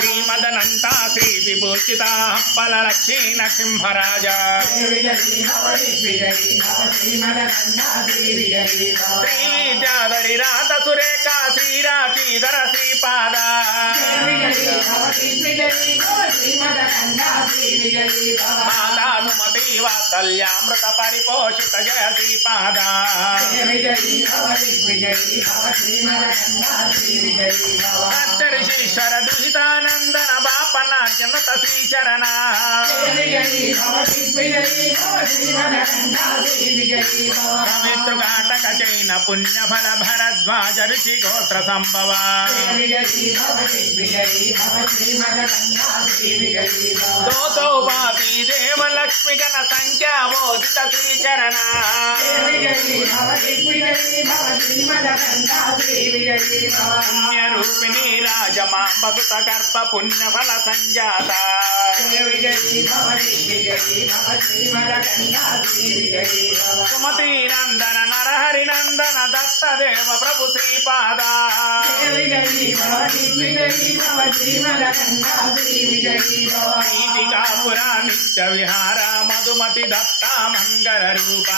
శ్రీమదనంత శ్రీ విభూషిత హప్పల లక్ష్మీ నరసింహరాజ. శ్రీ విద్యాధరి రాత సురేఖ శ్రీరాచీధర శ్రీపాద. మాతా సుమతి వాత్సల్యామృత పరిపోషిత జయ శ్రీపాద. దుహితానందన బాపనార్జనత శ్రీచరణ పవిత్రుగాటక చైన పుణ్యఫల భరద్వాజ ఋషి గోత్ర సంభవ. దోతో గణ సంఖ్యావోదిత శ్రీచరణ. పుణ్య రూపిణి రాజమాంబసుత గర్భ పుణ్యఫల సంజాత. సుమతి నందన దత్త దేవ ప్రభు శ్రీపాద నీతికాపుర నిత్య విహార మధుమతి దత్త మంగళ రూప